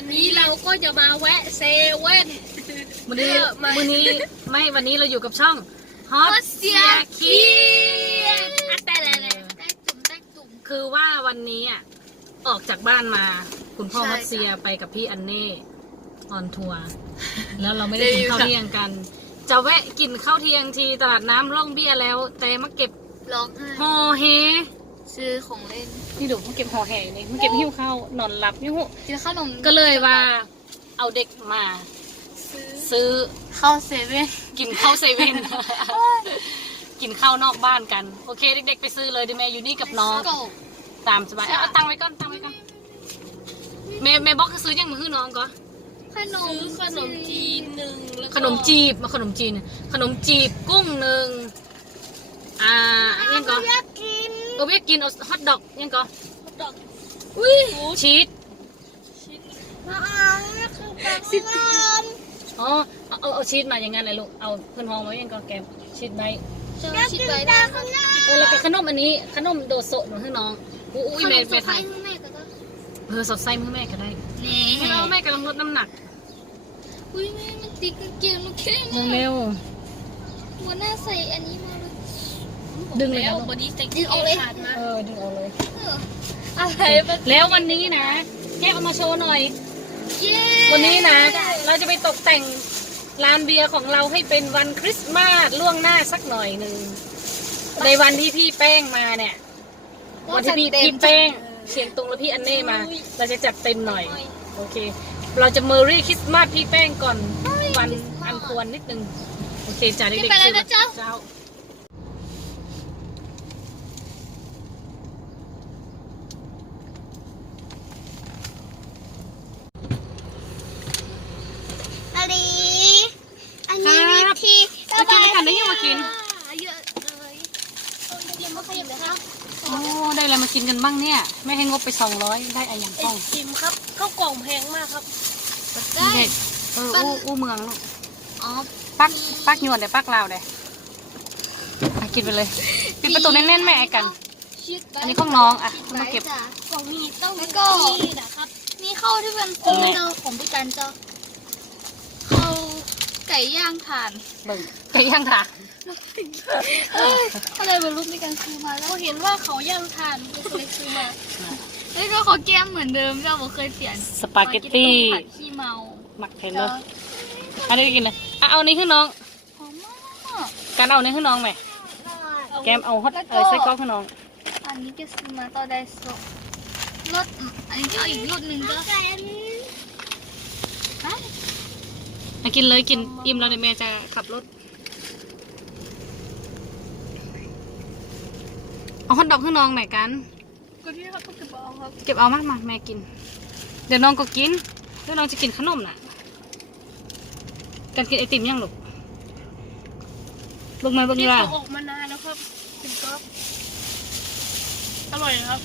วันนี้เราก็จะมาแวะเซเว่น วันนี้เออมาวันนี้ไม่วันนี้เราอยู่กับช่องฮอฮอตตเสีเสียยคีคีแต่แต่แต่แต่ตุ่มแต่ตุ่ม คือว่าวันนี้อะออกจากบ้านมา คุณพ่อใช่ฮอตเซียไปกับพี่อันเน่ออนทัวร์แล้วเราไม่ได้กินข้าวเที่ยงกัน จะแวะกินข้าวเที่ยงทีตลาดน้ำร่องเบี้ยแล้ว แต่มาเก็บร้องไห้ ฮอเฮ ซื้อของเล่นนี่ดูมาเก็บฮอแห่นี่มาเก็บหิ้วข้าวนอนหลับนี่หูกินขนมก็เลยว่าเอาเด็กมาซื้อซื้อข้าวเซเว่นกินข้าวเซเว่นกินข้าวนอกบ้านกัน โอเค เด็กๆไปซื้อเลยดิแม่อยู่นี่กับน้องตามสบายเอาเอาตังค์ไว้ก่อนตังค์ไว้ก่อนแม่แม่บอกให้ซื้อยังมือน้องก่อนขนมขนมจีนหนึ่งแล้วขนมจีบมาขนมจีน ขนมจีบกุ้งหนึ่งอ่ายังก่อนอยาก กินเออไม่กินเอาฮอทดอกยังก่อนดอกอุ้ยชีสมาเอาสิบอ๋อเอาเอาเอาชีสมาอย่างงั้นเลยลูกเอาเพื่อนห้องไว้ยังก่อนแกมชีสใบจะชิดไว้ได้ครับเออแล้วก็ขนมอันนี้ขนมโดโซะหนูให้น้องอุ้ยอุ้ยแม่แม่ไทยแม่ก็ได้เออสดใสมือแม่ก็ได้นี่ให้เราแม่กำลังลดน้ำหนักอุ้ยแม่มันติดกางเกงลูกแค่เร็วหัวหน้าใส่อันนี้มาเลย ดึงเลยนะแล้วลูกบอดี้ใส่กางเกงขาดมาเออดึงเอาเลยอะไรมันแล้ววันนี้นะแค่เอามาโชว์หน่อย เย้วันนี้นะ เราจะไปตกแต่งร้านเบียร์ของเราให้เป็นวันคริสต์มาสล่วงหน้าสักหน่อยหนึ่งในวันที่พี่แป้งมาเนี่ย วันที่พี่พี่แป้งเชียงตุงและพี่อันเน่มา เราจะจัดเต็มหน่อย โอเค เราจะเมอรี่คริสต์มาสพี่แป้งก่อนวันอันควรนิดนึง โอเคจ้าเด็กๆไปแล้วนะจ๊ะเจ้า อันนี้อันนี้วิธี มากินด้วยกันได้ยังมากิน เยอะเลยเอาเดี๋ยวมาขยับเลยครับ โอ้ได้อะไรมากินกันบ้างเนี่ยแม่ให้ งบไปสองร้อยได้อะไรอย่างไอต้องติมครับข้าวกล่องแพงมากครับ ได้เด็กเอออู้อู้เมืองลูกอ๋อปักปักหยวนเดี๋ยวปักลาวเดี๋ยวอะกินไปเลยปิดประตูแน่นๆแม่ไอ้กันอันนี้ของน้องอะมาเก็บของมีต้องแล้วก็ นี่นะครับนี่ข้าวที่เป็นของเจ้าของพี่กันเจ้าข้าวไก่ย่างถ่านเบิ่งไก่ย่างถ่าน ก็เลยบรรลุในการซื้อมาแล้วเห็นว่าเขาย่างถ่านก็เลยซื้อมาแล้วก็ขอแก้มเหมือนเดิมเจ้าบอกเคยเปลี่ยนสปาเกตตี้ผัดขี้เมาหมักเทนเลยอันนี้กินเลยอะเอานี้ขึ้นน้องหอมมากการเอานี้ขึ้นน้องไหมแกมเอาฮอตเออไส้กรอกขึ้นน้อง อันนี้ก็ซื้อมาต่อได้สดรสอันนี้ก็เอาอีกรสหนึ่งก็อะกินเลยกินอิ่มแล้วเดี๋ยวแม่จะขับรถเอาฮอต ดอกขึ้นน้องไหนกันก็ที่เขาก็บเอกครับเก็บเอามามาแม่กิน เดี๋ยวน้องก็กินเดี๋ยวน้องจะกินขนมน่ะกันกินไอติมยังลูกลูกมาเบิ่งที่ดีว่ออกมานานแล้วครับถึงก็อร่อยครับ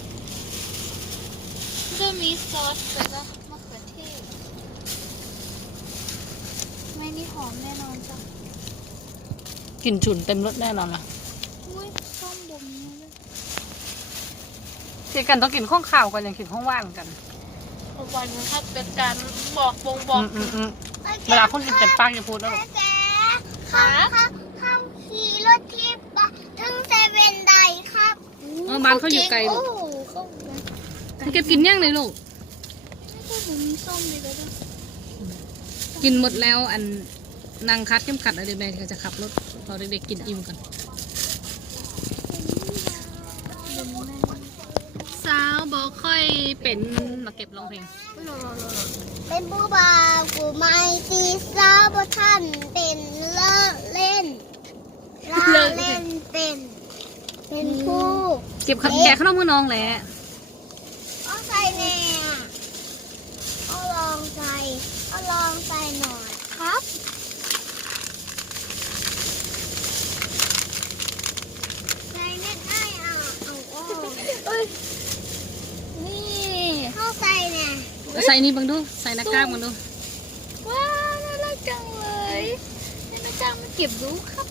ก็มีซอสแล้วก็มะเขือเทศไม่นี่หอมแน่นอนจ้ะกลิ่นฉุนเต็มรถแน่นอนล่ะอุ้ยส้มบุ๋ม นี่ด้วยเจกันต้องกินข้องข่าวกันอย่างกินข้องว่างกันวันนะครับเป็นการบอกบ่งบอกอืมอืมอืมเวลาคนกินเต็มปากอย่าพูดนะลูกครับเข้าขี่รถที่บะถึงเซเว่นได้ครับเออบ้านเขาอยู่ไกลลูกโอ้เขามันเก็บกินยังเลยลูกเขาบุ๋มส้มดีเลยนะกินหมดแล้วอันนางคัดเข้มขัดอะไรแม่ก็จะขับรถเราเด็กๆกินอิ่มกัน บอกค่อยเป็นมาเก็บร้องเพลง เป็นผู้บ่าวกูไม่ตีสาวบ่ท่านเป็นเลิกเล่นลาเล่นเป็น เป็นผู้เก็บขแกะขนมมือน้องแหละเอาใส่แน่อะเอาลองใส่เอาลองใส่หน่อยครับใส่เม็ดไอ้อะเอาออก นี่ เข้าใส่แน่ ใส่นี่บังดู ใส่หน้ากากบังดู ว้าวน่ารักจังเลยให้นาจังมาเก็บดูครับ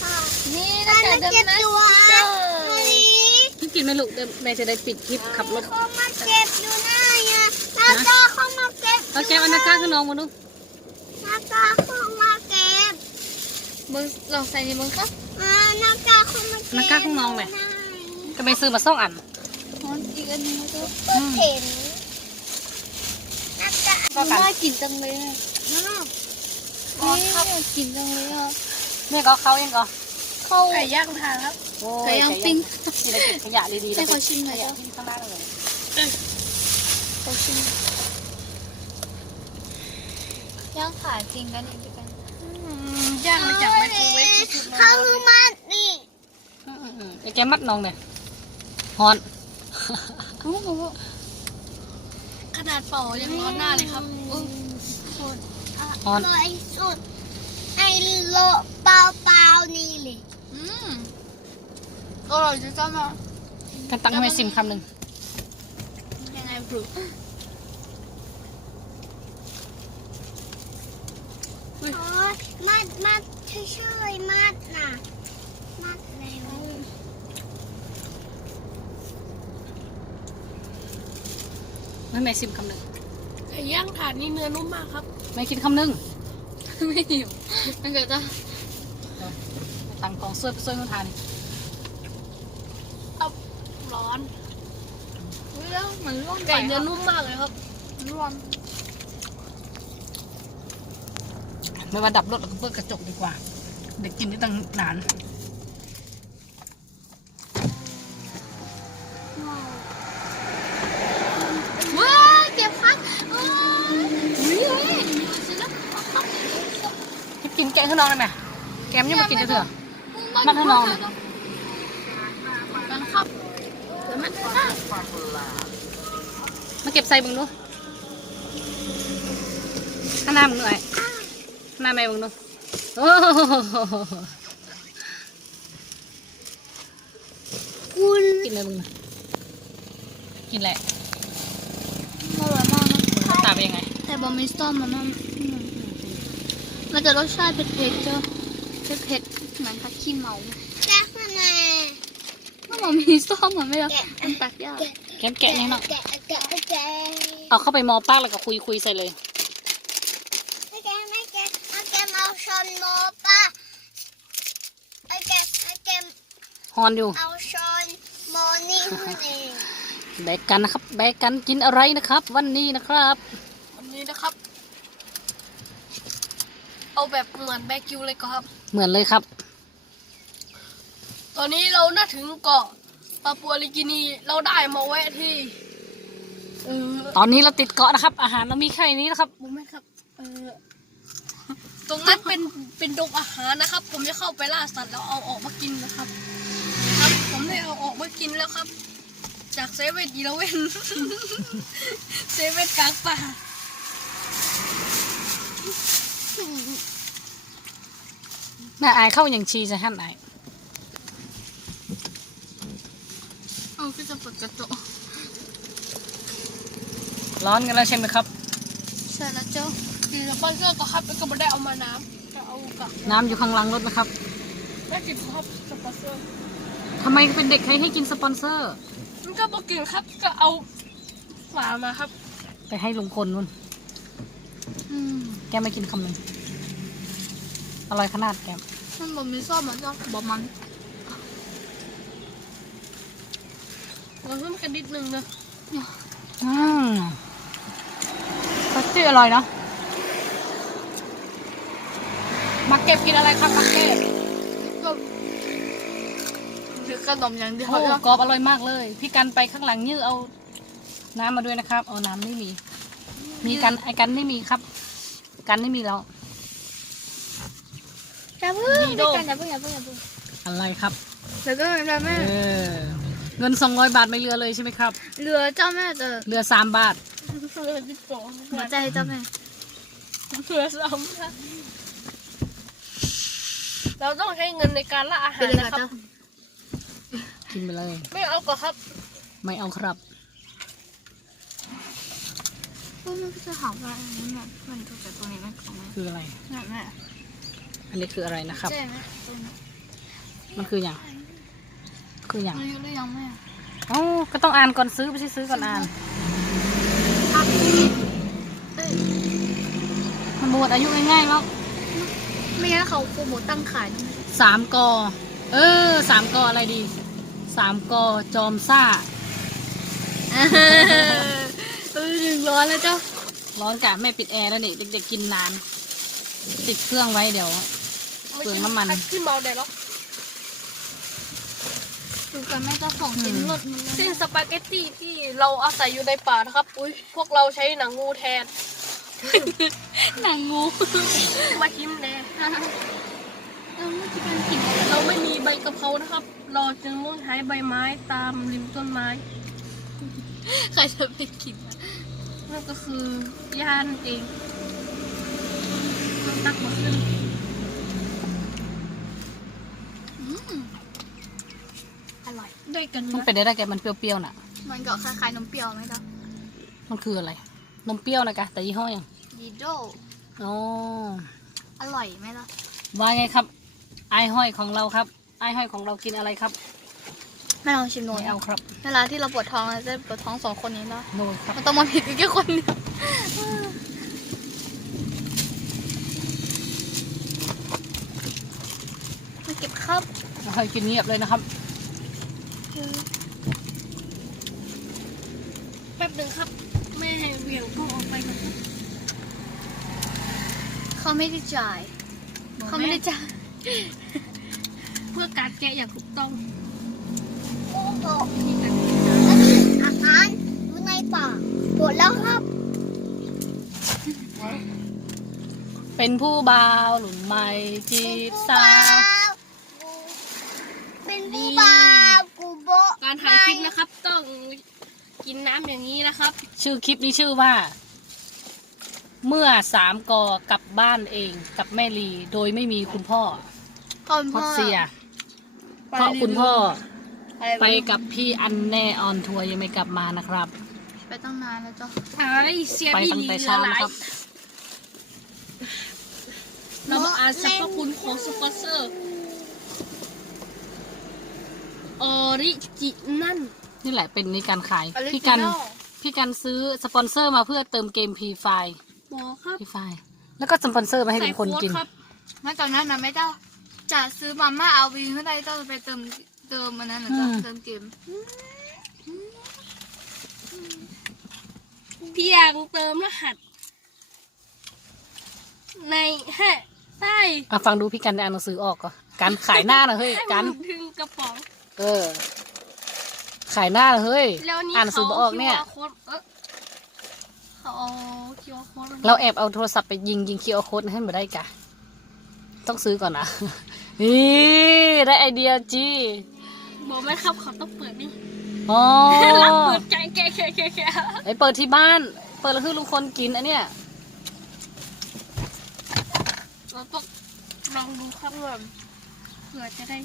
ค่ะนี่กานะรจ๊ะมาเก็บตัวอันนี้พี่กินไหมลูกเดี๋ยวแม่จะได้ปิดคลิปขับรถ เขามาเก็บอยู่ไหนนักกาเข้ามาเก็บเอาแก้มอันนั้นก้าขึ้นน้องมาดูนักกาเข้ามาเก็บมึงลองใส่ในมึงครับอ่านักกาเข้ามาเก็บนักก้าข้างน้องเลยก็ไปซื้อมาสองอัน มันอีกอันนึงก็เพิ่งเห็นนักกาก็กันน่ากินจังเลยอะอืมอ๋อครับกินจังเลยอะแม่ก็เขายังก็เข้าไก่ย่างทานครับโอ้ไก่ย่างปิ้งนี่เราเก็บขยะดีๆให้เขาชิมหน่อยขอะยะที่ข้างล่างเลยเขาชิมย่างขาจริงกันอีกกันย่างมาจากไมโครเวฟเข้ามานี่อืมๆๆไอ้แกมัดน้องเนี่ยฮอนโอ้โห ขนาดเป่ายังร้อนหน้าเลยครับอุ๊ยฮอนอร่อยสุดไอ้โลเปล่าเปล่าๆนี่เลยอืมอร่อยจังจ้ามากันตังให้แม่ซิมคำหนึ่งยังไงบรูโอ้ยมัดมัดช่วยๆมัดน่ะมัดแล้ว ให้แม่ซิมคำหนึ่งไก่ย่างถาดนี่เนื้อนุ่มมากครับแม่กินคำหนึ่ง ไม่หิวนั่นก็จะตังกองช่วยช่วยคนทานนี่ร้อนอุ้ยแล้วเหมือนร่วงไก่เนื้อนุ่มมากเลยครับร่วงไม่ว่าดับรถแล้วก็เปิดกระจกดีกว่า เด็กกินได้ตั้งนาน ว้าเจ็บครับโอ้ยอุ้ยอุ้ยฉันแล้วเอาครับ ให้ กินแกงข้างนอกได้ไหมแกมยังมากินจะเถอะมันให้น้องกันครับเดี๋ยวมันข้ามาเก็บใส่บึงดูข้างหน้ามึงหน่อยข้างหน้าแม่บึงดูโอ้โหคุณกินเลยมึงนะกินแหละอร่อยมากนะหน้าตาเป็นยังไงแต่บะหมี่ส้มมันมัน มันจะรสชาติเผ็ดๆเจ้าเผ็ดๆเหมือนผักขี้เมาแก้ข้างในถ้าบะหมี่ส้มมันไม่หรอมันตักยากแกมแกะนี่เนาะแกะแกะแกะเอาเข้าไปมอปากแล้วก็คุยคุยใส่เลยไม่แกะไม่แกะเอาแกะเอาช้อนโมป้าไอ้แกะไอ้แกะฮอนอยู่เอาช้อนโมนี่ขึ้นเองแบกกันนะครับ แบกกันกินอะไรนะครับ วันนี้นะครับ วันนี้นะครับ เอาแบบเหมือนแบกิวเลยก็ครับ เหมือนเลยครับ ตอนนี้เราน่าถึงเกาะปาปัวลิกินีเราได้มาแวะที่เออตอนนี้เราติดเกาะนะครับ อาหารเรามีแค่นี้นะครับ บุ้มไหมครับ เออตรงนั้นเป็นเป็นดงอาหารนะครับ ผมจะเข้าไปล่าสัตว์แล้วเอาออกมากินนะครับ ครับ ผมได้เอาออกมากินแล้วครับ จากเซเว่นอีเลเว่นเซเว่นกลางป่า แม่อายเข้าอย่างชีจะหั่นอายเอาก็จะเปิดกระจกร้อนกันแล้วใช่ไหมครับ ใช่แล้วเจ้ากินสปอนเซอร์ก็ครับแล้วก็ไม่ได้เอามาน้ำจะเอากับน้ำอยู่ข้างหลังรถนะครับแม่กินครับสปอนเซอร์ทำไมเป็นเด็กใครให้กินสปอนเซอร์ มันก็บอกกินครับก็เอาฝามาครับ ไปให้ลุงพลนู่น อืม แกไม่กินคำหนึ่ง อร่อยขนาดแกมมันบะหมี่ส้มมันจะบะมันเราเพิ่มกันนิดนึงนะอืมก็จืดอร่อยเนาะมาเก็บกินอะไรครับมาเก็บก็คือขนมอย่างเดียวโอ้เจ้ากรอบอร่อยมากเลย พี่กันไปข้างหลังยื้อเอา น้ำมาด้วยนะครับ เอาน้ำไม่มี มีกันไอ้กันไม่มีครับ กันไม่มีแล้ว อย่าเพิ่งดีโดไม่กันอย่าเพิ่งอย่าเพิ่งอย่าเพิ่งอะไรครับเดี๋ยวก็จะแม่เออเงินสองร้อยบาทไม่เหลือเลยใช่ไหมครับเรือเจ้าแม่จะเหลือสามบาทเพื่อที่สองหัวใจเจ้าแม่เพื่อซ้ำนะเราต้องใช้เงินในการล่าอาไปหารเลยนะค่ะครับเจ้ากินไปเลย ไม่เอาก็ครับ ไม่เอาครับเฮ้ยมันก็จะหอมอะไรอันนี้เนี่ยมันถูกจากตรงนี้นะของแม่คืออะไรเนี่ยแม่ อันนี้คืออะไรนะครับ เจ๊แม่ตรงนี้มันคืออย่าง คืออย่างอายุหรือยังแม่เอ้าก็ต้องอ่านก่อนซื้อไม่ใช่ซื้อก่อนอ่านพักที่มันหมดอายุง่ายๆแล้วไม่งั้นเขาโปรโมทตั้งขายนะสามกอ เออสามกออะไรดีสามกอจอมซ่า เออหนึ่งร้อยแล้วเจ้าร้อนกะไม่ปิดแอร์แล้วนี่เด็กๆกินนาน ติดเครื่องไว้เดี๋ยว เปลืองน้ำมันที่เมาได้หรอดูกันไม่เจ้าของเป็นรถมันเส้นสปาเกตตี้ที่เราอาศัยอยู่ในป่านะครับ อุ้ยพวกเราใช้หนังงูแทน หนังงูมาชิมแน่เออไม่คิดเป็นกลิ่นเราไม่มีใบกะเพรานะครับ เราจึงต้องใช้ใบไม้ตามริมต้นไม้ ใครจะไปกินอะนั่นก็คือย่านั่นเองตักมาขึ้น อืมอร่อย ด้วยกันมันนะเป็นได้ได้แกมันเปรี้ยวๆน่ะ มันก็คล้ายๆนมเปรี้ยวไหมเจ้ามันคืออะไร นมเปรี้ยวนะกะแต่ยี่ห้อยังดีโดอ๋ออร่อยไหมล่ะว่าไงครับ ไอายห้อยของเราครับ ไอายห้อยของเรากินอะไรครับไม่ลองชิมหน่อยไม่เอาครับเวลาที่เราปวดท้องเราจะปวดท้องสองคนนี้เนาะโนครับมันต้องมาผิดกันแค่คนเดียวมาเก็บครับค่อยกินเงียบเลยนะครับ แป๊บหนึ่งครับไม่ให้เหวี่ยงพวกออกไปนะครับเขาไม่ได้จ่าย เขาไม่ได้จ่าย เพื่อการแกะอย่างถูกต้องโอ้โหที่การแล้วนี่อาหารอยู่ในป่าหมดแล้วครับ เป็นผู้บ่าวหลุนไม่จีบสาว เป็นผู้บ่าวกูโบะ การถ่ายคลิปนะครับ ต้องกินน้ำอย่างนี้นะครับ ชื่อคลิปนี้ชื่อว่า เมื่อสามกอกลับบ้านเองกับแม่ลีโดยไม่มีคุณพ่อพ่อพอดเสียเพราะคุณพ่ออะไรไปกับพี่อันแน่ออนทัวร์ยังไม่กลับมานะครับ ไปตั้งนานแล้วจ้ะไอ้เสียไปบีตั้งนีแต่เรือเช้าหนะลายครับ เรามาอ่านสรรพคุณของสปอนเซอร์ ออริจินั่นนี่แหละเป็นในการขายออริพี่จิกันนอลพี่กันซื้อสปอนเซอร์มาเพื่อเติมเกมพีไฟบอกครับพีไฟแล้วก็สปอนเซอร์มาให้ใส่เป็นคนโค้ดกินครับไม่ตอนนั้นนะไม่เจ้าจะซื้อมาม่าเอาวีเท่าไรเจ้าจะไปเติมเติมมันนั้นนะเจ้าอืมเติมเกมเพียงเติมรหัส ในฮะใต้อะฟังดูพี่กันได้อ่านหนังสือออกก่อนการขายหน้านะเฮ้ยให้กันถึงกระป๋อง เออ ขายหน้านะเฮ้ย แล้วนี่อ่านหนังสือบ่ออกเนี่ยขา QR code เอ๊ะเขาเอา QR code เราแอบเอาโทรศัพท์ไปยิงยิงคิวอาโค้ดให้มาได้กะ ต้องซื้อก่อนนะ นี่ได้ไอเดียจีบอกไหมครับเขาต้องเปิดนี่อ๋อเปิดแกะแกะแกะแกะแกะไอเปิดที่บ้าน เปิดแล้วคือลุงคนกินอันเนี้ย เราต้องลองดูครับว่าเผื่อจะได้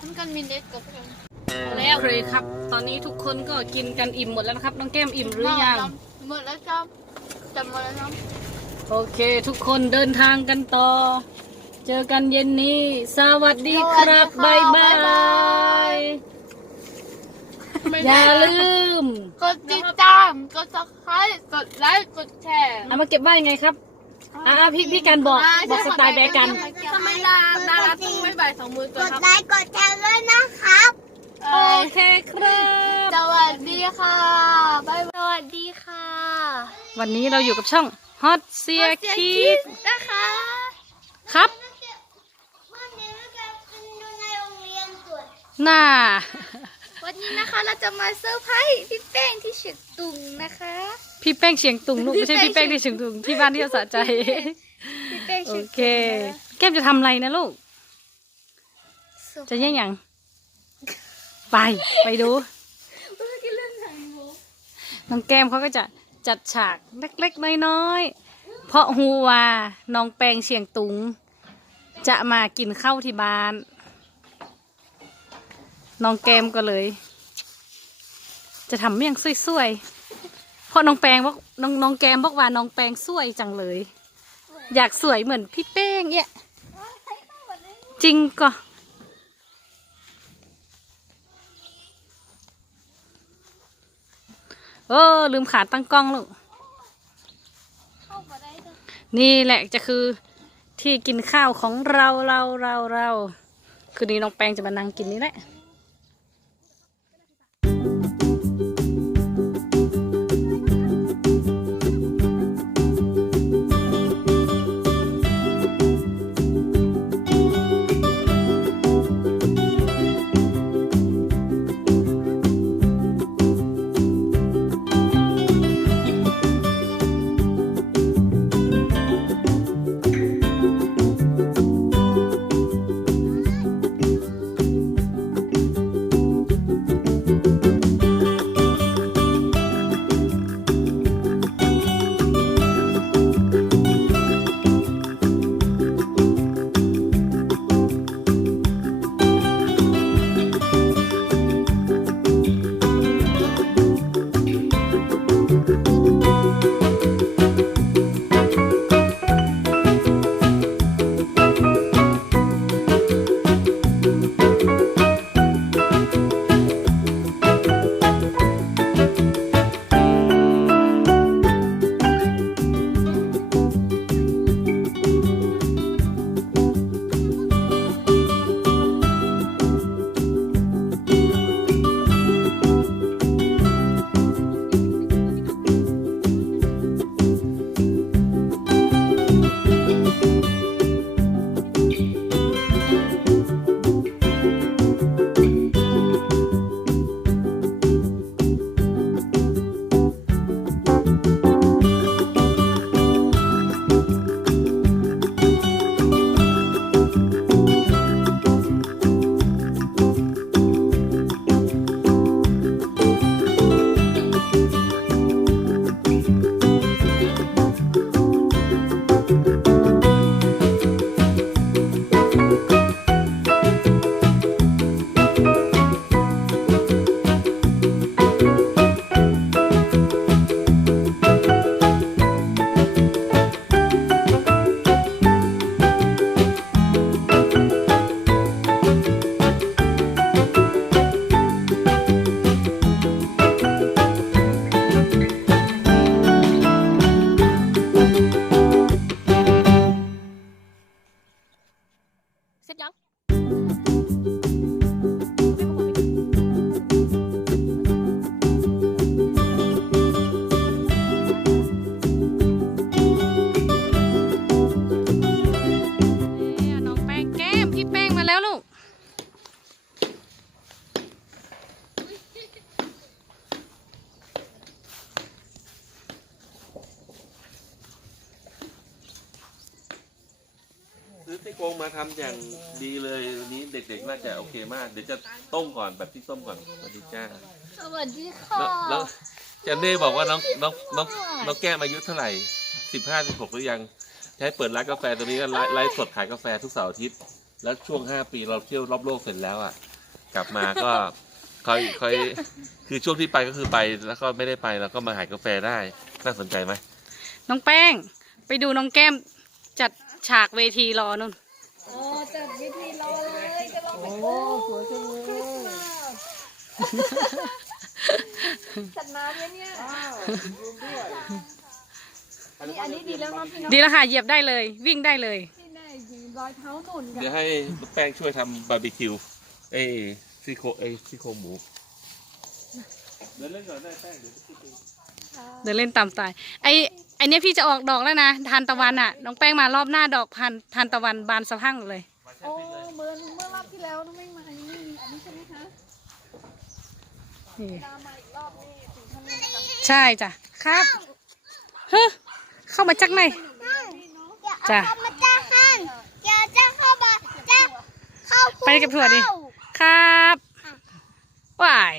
คุณกันมีเด็กกับเพื่อนแล้วเลยครับ ตอนนี้ทุกคนก็กินกันอิ่มหมดแล้วนะครับ น้องแก้มอิ่มหรือยัง หมดแล้วจ้าจำหมดแล้วเนาะโอเค ทุกคนเดินทางกันต่อ เจอกันเย็นนี้ สวัสดีครับบายบาย อย่าลืม กดติดตาม กดซับสไครต์กดไลค์ กดแชร์เอามาเก็บไว้ยังไงครับอ่าพี่พี่กันบอกบอกสไตล์แบร์กันถ้าไม่ดาดาราต้อง ไม่บ่ายสองมือกก่อนดครับไลค์กดแชร์ด้วยนะครับ โอเคครับ สวัสดีค่ะบ๊ายบายสวัสดีค่ะวันนี้เราอยู่กับช่อง Hot เสียคิดนะคะครับวันนี้เราจะเป็นอยู่ในโรงเรียนสวยหน้าวันนี้นะคะเราจะมาเซอร์ไพรส์พี่แป้งที่เฉียงตุงนะคะ พี่แป้งเฉียงตุงลูกไม่ใช่พี่แป้งที่เฉียงตุงที่บ้านที่สะใจ พี่แป้งโอเฉียงตุงเคแก้มจะทำอะไรนะลูกเซอร์ไพร จะส์แย่งหยังไปไปดูน้องแก้มเขาก็จะจัดฉากเล็กๆน้อยๆเพราะฮูว่าน้องแปงเชียงตุง จะมากินข้าวที่บ้าน น้องแก้มก็เลย จะทำเมี่ยงสวยๆเพราะน้องแปงบอกน้องน้องแก้มบอกว่าน้องแปงสวยจังเลย อยากสวยเหมือนพี่แป้งเนี่ยจริงก็ เออ ลืมขาตั้งกล้องลูกนี่แหละจะคือที่กินข้าวของเราเราเราเราคือนี้น้องแปงจะมานั่งกินนี่แหละ เส อย่างดีเลยวันนี้เด็กๆน่าจะโอเคมาก เดี๋ยวจะต้มก่อนแบบที่ต้มก่อนสวัสดีจ้าสวัสดีค่ะแล้วแล้วแจนเน่บอกว่าน้องน้องน้องน้องแก้มอายุเท่าไหร่สิบห้าสิบหกหรือยังจะให้เปิดร้านกาแฟตัวนี้ก็ไลฟ์ไลฟ์สดขายกาแฟทุกเสาร์อาทิตย์ แล้วช่วงห้าปีเราเที่ยวรอบโลกเสร็จแล้วอะ กลับมาก็ คอยคอยคือช่วงที่ไปก็คือไปแล้วก็ไม่ได้ไปแล้วก็มาขายกาแฟได้น่าสนใจไหมน้องแป้ง ไปดูน้องแก้มจัดฉากเวทีรอนุ่น อ๋อจัดวิธีรอเลยจะลองไปโอ้สวยจังเลยจัดน้ำเนี่ยเนี่ยอันนี้อันนี้ดีแล้วเนาะพี่เนาะดีแล้วค่ะเหยียบได้เลย วิ่งได้เลยที่ได้ยิงรอยเท้าหนุนกันเดี๋ยวให้แป้งช่วยทำบาร์บีคิวเอ้ยซี่โครงเอ้ยซี่โครงหมูเดินเล่นก่อนได้แป้งเดี๋ยวจะคิดเองเดินเล่นตามสไตล์ไอไอเนี้ยพี่จะออกดอกแล้วนะทานตะวันอะ น้องแป้งมารอบหน้าดอกพันทานตะวันบานสะพรั่งเลย โอ้เหมือนเมื่อรอบที่แล้วไม่มาอันนี้อันนี้ใช่ไหมคะนี่ตามมาอีกรอบนี่ถึงขั้นนี้นะคะใช่จ้ะครับเฮ้ยเข้ามาจากไหนจะจ้ะเอาเข้ามาจ้าหันเดี๋ยวจะเข้ามาจ้าเข้าไปเก็บถั่วดิครับว้าย